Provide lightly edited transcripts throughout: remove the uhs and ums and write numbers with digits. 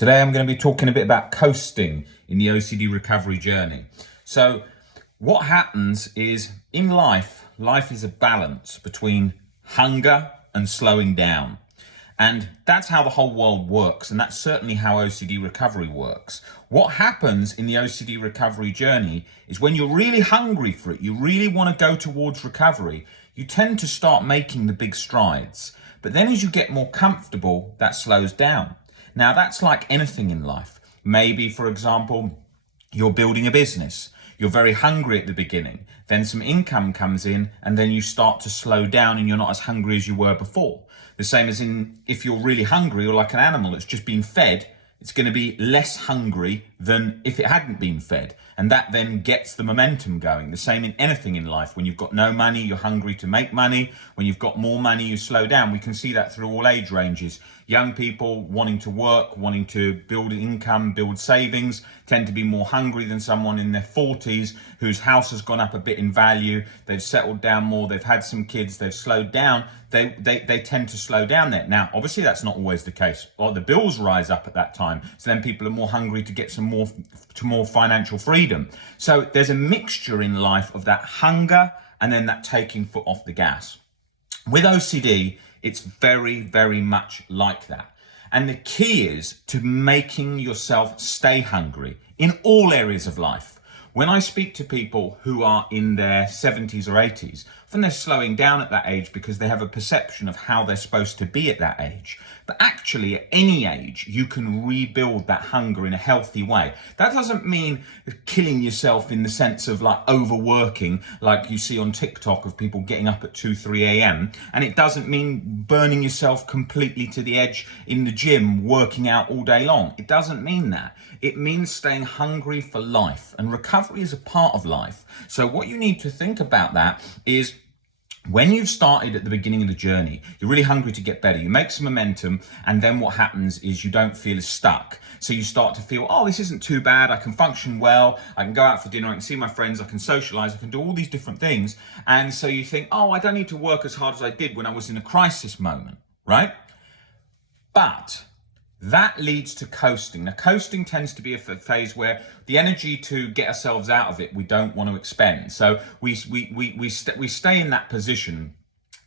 Today I'm going to be talking a bit about coasting in the OCD recovery journey. So what happens is in life is a balance between hunger and slowing down. And that's how the whole world works, and that's certainly how OCD recovery works. What happens in the OCD recovery journey is when you're really hungry for it, you really want to go towards recovery, you tend to start making the big strides. But then as you get more comfortable, that slows down. Now that's like anything in life. Maybe, for example, you're building a business. You're very hungry at the beginning, then some income comes in, and then you start to slow down and you're not as hungry as you were before. The same as if you're really hungry or like an animal that's just been fed, it's going to be less hungry than if it hadn't been fed. And that then gets the momentum going. The same in anything in life. When you've got no money, you're hungry to make money. When you've got more money, you slow down. We can see that through all age ranges. Young people wanting to work, wanting to build income, build savings, tend to be more hungry than someone in their 40s whose house has gone up a bit in value. They've settled down more. They've had some kids. They've slowed down. They tend to slow down there. Now, obviously, that's not always the case. Well, the bills rise up at that time. So then people are more hungry to get more financial freedom. So there's a mixture in life of that hunger and then that taking foot off the gas. With OCD, it's very, very much like that. And the key is to making yourself stay hungry in all areas of life. When I speak to people who are in their 70s or 80s, often they're slowing down at that age because they have a perception of how they're supposed to be at that age. But actually, at any age, you can rebuild that hunger in a healthy way. That doesn't mean killing yourself in the sense of like overworking, like you see on TikTok of people getting up at 2, 3 a.m. And it doesn't mean burning yourself completely to the edge in the gym, working out all day long. It doesn't mean that. It means staying hungry for life, and recovery is a part of life. So what you need to think about that is when you've started at the beginning of the journey, you're really hungry to get better. You make some momentum, and then what happens is you don't feel as stuck. So you start to feel, oh, this isn't too bad. I can function well. I can go out for dinner. I can see my friends. I can socialize. I can do all these different things. And so you think, oh, I don't need to work as hard as I did when I was in a crisis moment, right? But that leads to coasting. Now, coasting tends to be a phase where the energy to get ourselves out of it, we don't want to expend. So we stay in that position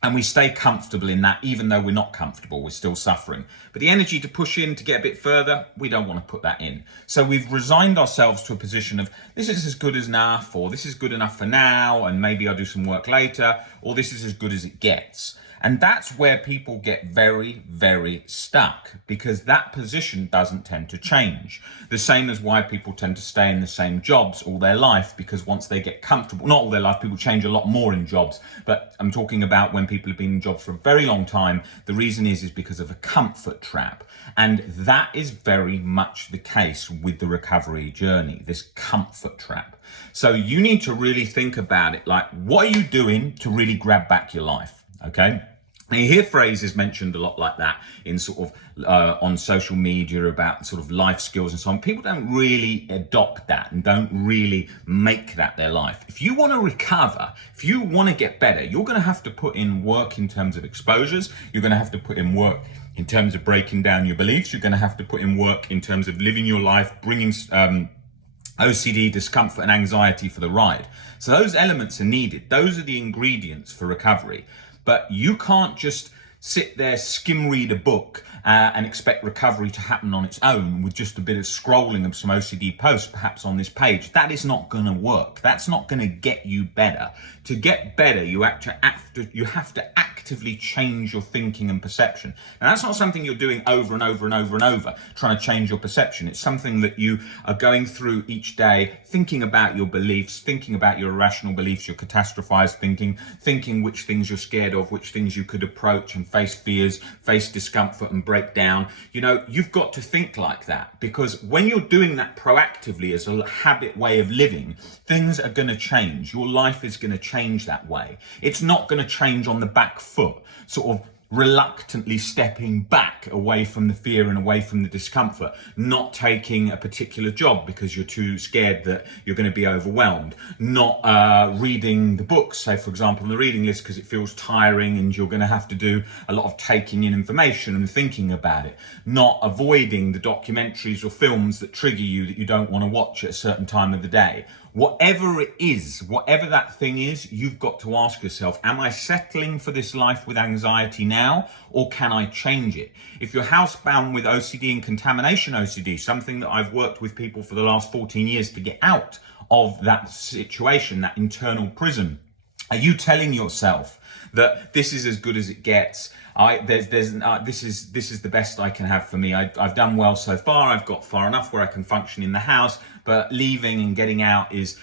and we stay comfortable in that, even though we're not comfortable, we're still suffering. But the energy to push in to get a bit further, we don't want to put that in. So we've resigned ourselves to a position of this is as good as enough, or this is good enough for now, and maybe I'll do some work later, or this is as good as it gets. And that's where people get very, very stuck, because that position doesn't tend to change. The same as why people tend to stay in the same jobs all their life, because once they get comfortable, not all their life, people change a lot more in jobs, but I'm talking about when people have been in jobs for a very long time, the reason is because of a comfort trap. And that is very much the case with the recovery journey, this comfort trap. So you need to really think about it like, what are you doing to really grab back your life, okay? Now you hear phrases mentioned a lot like that in sort of on social media about sort of life skills and so on. People don't really adopt that and don't really make that their life. If you want to recover, if you want to get better, you're going to have to put in work in terms of exposures. You're going to have to put in work in terms of breaking down your beliefs. You're going to have to put in work in terms of living your life, bringing OCD, discomfort and anxiety for the ride. So those elements are needed. Those are the ingredients for recovery. But you can't just sit there, skim read a book and expect recovery to happen on its own with just a bit of scrolling of some OCD posts, perhaps on this page. That is not going to work. That's not going to get you better. To get better, you have to actively change your thinking and perception. And that's not something you're doing over and over and over and over, trying to change your perception. It's something that you are going through each day, thinking about your beliefs, thinking about your irrational beliefs, your catastrophized thinking which things you're scared of, which things you could approach and face fears, face discomfort and break down. You know, you've got to think like that, because when you're doing that proactively as a habit way of living, things are going to change. Your life is going to change that way. It's not going to change on the back foot, sort of reluctantly stepping back away from the fear and away from the discomfort, not taking a particular job because you're too scared that you're going to be overwhelmed, not reading the books, say for example on the reading list, because it feels tiring and you're going to have to do a lot of taking in information and thinking about it, not avoiding the documentaries or films that trigger you that you don't want to watch at a certain time of the day. Whatever it is, whatever that thing is, you've got to ask yourself, am I settling for this life with anxiety now, or can I change it? If you're housebound with OCD and contamination OCD, something that I've worked with people for the last 14 years to get out of that situation, that internal prison, are you telling yourself that this is as good as it gets? This is the best I can have for me. I've done well so far. I've got far enough where I can function in the house, but leaving and getting out is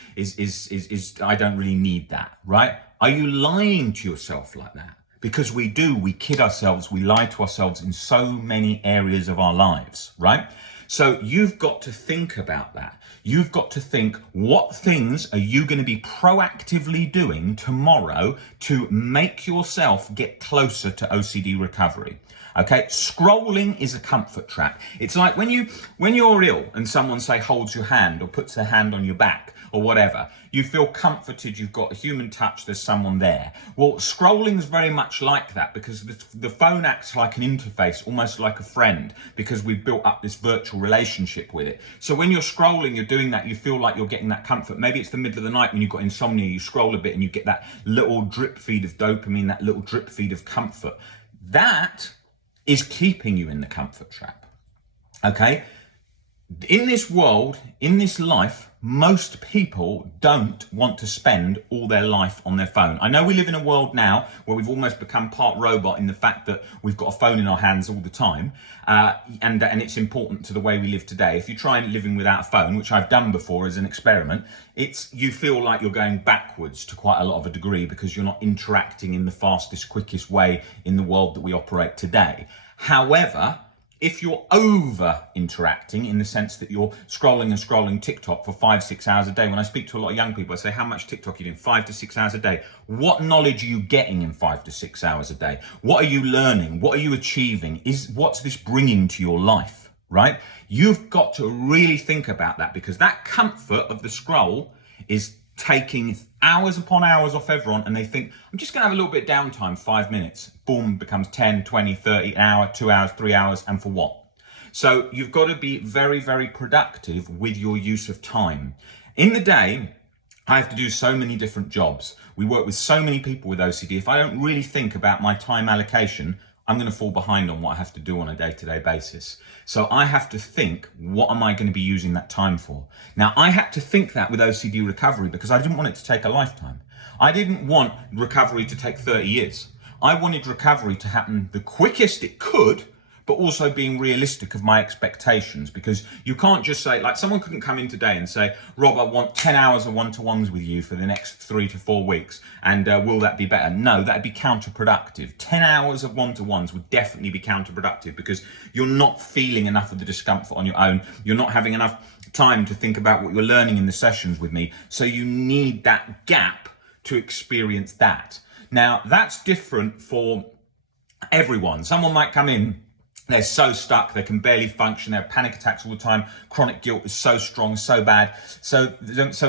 I don't really need that, right? Are you lying to yourself like that? Because we kid ourselves, we lie to ourselves in so many areas of our lives, right? So you've got to think about that. You've got to think, what things are you going to be proactively doing tomorrow to make yourself get closer to OCD recovery? Okay, scrolling is a comfort trap. It's like when you're ill and someone, say, holds your hand or puts their hand on your back or whatever, you feel comforted, you've got a human touch, there's someone there. Well, scrolling is very much like that, because the phone acts like an interface, almost like a friend, because we've built up this virtual relationship with it. So when you're scrolling, you're doing that, you feel like you're getting that comfort. Maybe it's the middle of the night when you've got insomnia, you scroll a bit and you get that little drip feed of dopamine, that little drip feed of comfort. That is keeping you in the comfort trap, okay? In this world, in this life, most people don't want to spend all their life on their phone. I know we live in a world now where we've almost become part robot in the fact that we've got a phone in our hands all the time, and it's important to the way we live today. If you try living without a phone, which I've done before as an experiment, you feel like you're going backwards to quite a lot of a degree, because you're not interacting in the fastest, quickest way in the world that we operate today. However, if you're over interacting in the sense that you're scrolling TikTok for 5-6 hours a day, when I speak to a lot of young people, I say, how much TikTok are you doing? 5 to 6 hours a day. What knowledge are you getting in 5 to 6 hours a day? What are you learning? What are you achieving? What's this bringing to your life, right? You've got to really think about that, because that comfort of the scroll is taking hours upon hours off everyone, and they think, I'm just going to have a little bit of downtime, 5 minutes. Boom, becomes 10, 20, 30, an hour, 2 hours, 3 hours, and for what? So you've got to be very, very productive with your use of time. In the day, I have to do so many different jobs. We work with so many people with OCD. If I don't really think about my time allocation, I'm going to fall behind on what I have to do on a day-to-day basis. So I have to think, what am I going to be using that time for? Now, I had to think that with OCD recovery because I didn't want it to take a lifetime. I didn't want recovery to take 30 years. I wanted recovery to happen the quickest it could, but also being realistic of my expectations, because you can't just say, like, someone couldn't come in today and say, Rob, I want 10 hours of one-to-ones with you for the next 3 to 4 weeks, and will that be better? No, that'd be counterproductive. 10 hours of one-to-ones would definitely be counterproductive, because you're not feeling enough of the discomfort on your own. You're not having enough time to think about what you're learning in the sessions with me. So you need that gap to experience that. Now, that's different for everyone. Someone might come in, they're so stuck, they can barely function, they have panic attacks all the time, chronic guilt is so strong, so bad. So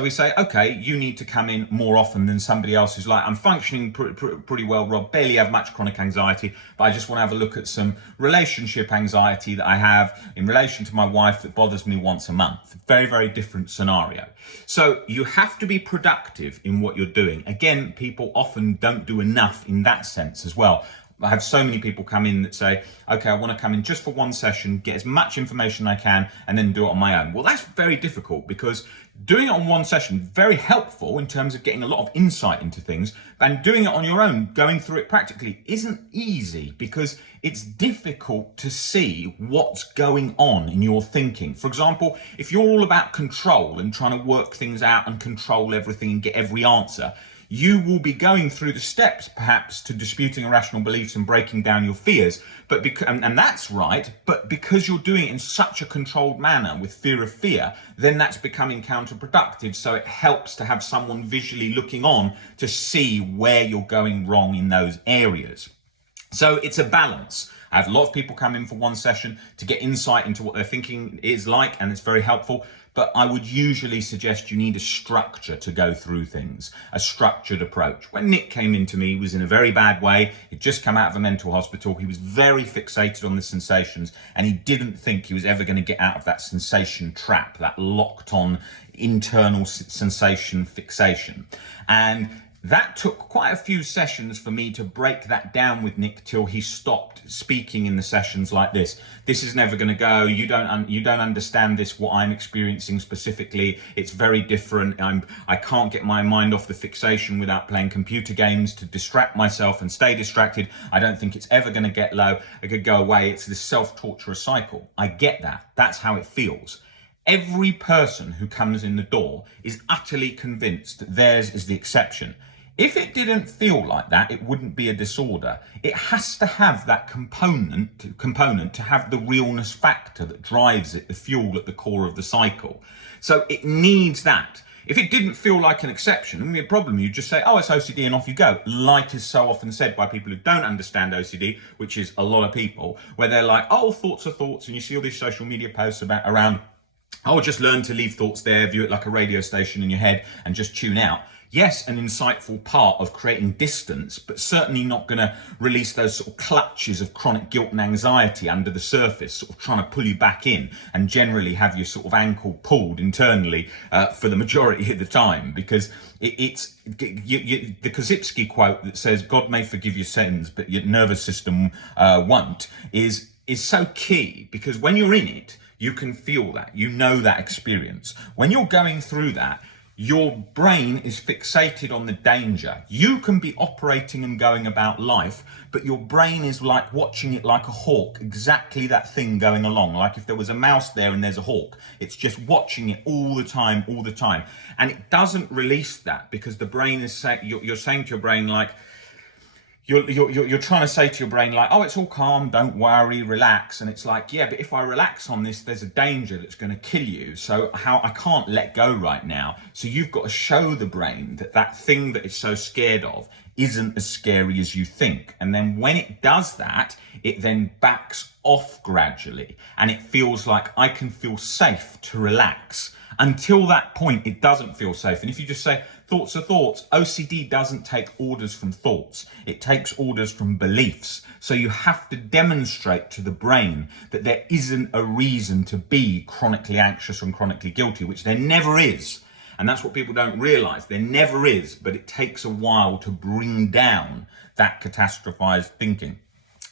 we say, okay, you need to come in more often than somebody else who's like, I'm functioning pretty well, Rob, barely have much chronic anxiety, but I just want to have a look at some relationship anxiety that I have in relation to my wife that bothers me once a month. Very, very different scenario. So you have to be productive in what you're doing. Again, people often don't do enough in that sense as well. I have so many people come in that say, okay, I want to come in just for one session, get as much information I can, and then do it on my own. Well, that's very difficult, because doing it on one session, very helpful in terms of getting a lot of insight into things, and doing it on your own, going through it practically, isn't easy, because it's difficult to see what's going on in your thinking. For example, if you're all about control and trying to work things out and control everything and get every answer, you will be going through the steps, perhaps, to disputing irrational beliefs and breaking down your fears. And that's right, but because you're doing it in such a controlled manner with fear of fear, then that's becoming counterproductive. So it helps to have someone visually looking on to see where you're going wrong in those areas. So it's a balance. I have a lot of people come in for one session to get insight into what their thinking is like, and it's very helpful. But I would usually suggest you need a structure to go through things, a structured approach. When Nick came into me, he was in a very bad way. He'd just come out of a mental hospital. He was very fixated on the sensations, and he didn't think he was ever going to get out of that sensation trap, that locked on internal sensation fixation. And that took quite a few sessions for me to break that down with Nick till he stopped speaking in the sessions like this. This is never going to go. You don't understand this, what I'm experiencing specifically. It's very different. I can't get my mind off the fixation without playing computer games to distract myself and stay distracted. I don't think it's ever going to get low. It could go away. It's this self-torturous cycle. I get that. That's how it feels. Every person who comes in the door is utterly convinced that theirs is the exception. If it didn't feel like that, it wouldn't be a disorder. It has to have that component to have the realness factor that drives it, the fuel at the core of the cycle. So it needs that. If it didn't feel like an exception, it would be a problem. You just say, oh, it's OCD and off you go. Like is so often said by people who don't understand OCD, which is a lot of people, where they're like, oh, thoughts are thoughts. And you see all these social media posts around, oh, just learn to leave thoughts there, view it like a radio station in your head and just tune out. Yes, an insightful part of creating distance, but certainly not going to release those sort of clutches of chronic guilt and anxiety under the surface, sort of trying to pull you back in and generally have your sort of ankle pulled internally for the majority of the time, because it's the Korzybski quote that says, God may forgive your sins, but your nervous system won't, is so key, because when you're in it, you can feel that, you know that experience. When you're going through that, your brain is fixated on the danger. You can be operating and going about life, but your brain is like watching it like a hawk, exactly that thing going along. Like if there was a mouse there and there's a hawk, it's just watching it all the time. And it doesn't release that, because the brain is saying, you're saying to your brain, like, you're trying to say to your brain, like, oh, it's all calm, don't worry, relax. And it's like, yeah, but if I relax on this, there's a danger that's going to kill you. So I can't let go right now. So you've got to show the brain that that thing that it's so scared of isn't as scary as you think. And then when it does that, it then backs off gradually. And it feels like I can feel safe to relax. Until that point, it doesn't feel safe. And if you just say, thoughts are thoughts, OCD doesn't take orders from thoughts. It takes orders from beliefs. So you have to demonstrate to the brain that there isn't a reason to be chronically anxious and chronically guilty, which there never is. And that's what people don't realize. There never is, but it takes a while to bring down that catastrophized thinking.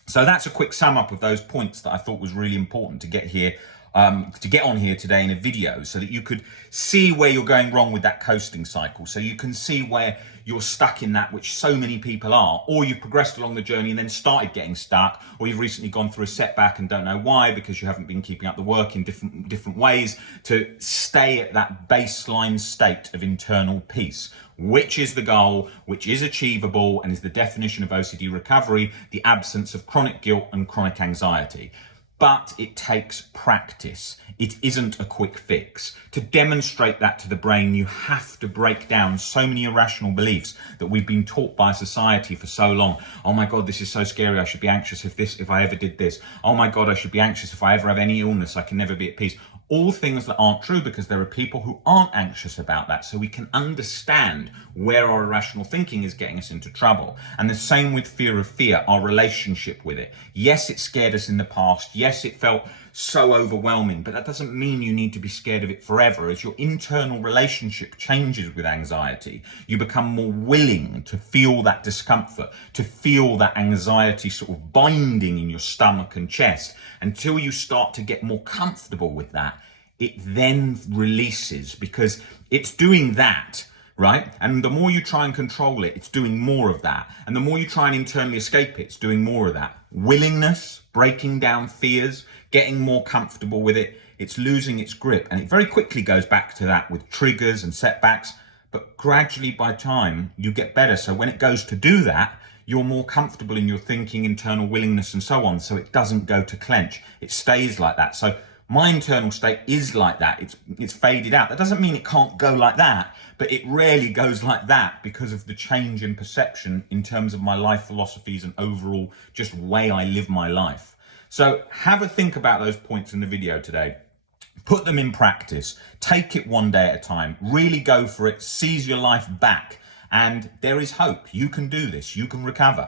So that's a quick sum up of those points that I thought was really important to get here. To get on here today in a video, so that you could see where you're going wrong with that coasting cycle, so you can see where you're stuck in that, which so many people are, or you've progressed along the journey and then started getting stuck, or you've recently gone through a setback and don't know why, because you haven't been keeping up the work in different ways to stay at that baseline state of internal peace, which is the goal, which is achievable, and is the definition of OCD recovery, the absence of chronic guilt and chronic anxiety. But it takes practice. It isn't a quick fix. To demonstrate that to the brain, you have to break down so many irrational beliefs that we've been taught by society for so long. Oh my God, this is so scary. I should be anxious if I ever did this. Oh my God, I should be anxious if I ever have any illness. I can never be at peace. All things that aren't true, because there are people who aren't anxious about that. So we can understand where our irrational thinking is getting us into trouble. And the same with fear of fear, our relationship with it. Yes, it scared us in the past. Yes, it felt so overwhelming, but that doesn't mean you need to be scared of it forever. As your internal relationship changes with anxiety, you become more willing to feel that discomfort, to feel that anxiety sort of binding in your stomach and chest, until you start to get more comfortable with that. It then releases, because it's doing that, right? And the more you try and control it, it's doing more of that. And the more you try and internally escape it, it's doing more of that. Willingness, breaking down fears, getting more comfortable with it, it's losing its grip. And it very quickly goes back to that with triggers and setbacks, but gradually by time you get better. So when it goes to do that, you're more comfortable in your thinking, internal willingness and so on. So it doesn't go to clench. It stays like that. So My internal state is like that. It's faded out. That doesn't mean it can't go like that, but it rarely goes like that because of the change in perception in terms of my life philosophies and overall just way I live my life. So have a think about those points in the video today. Put them in practice. Take it one day at a time. Really go for it. Seize your life back. And there is hope. You can do this. You can recover.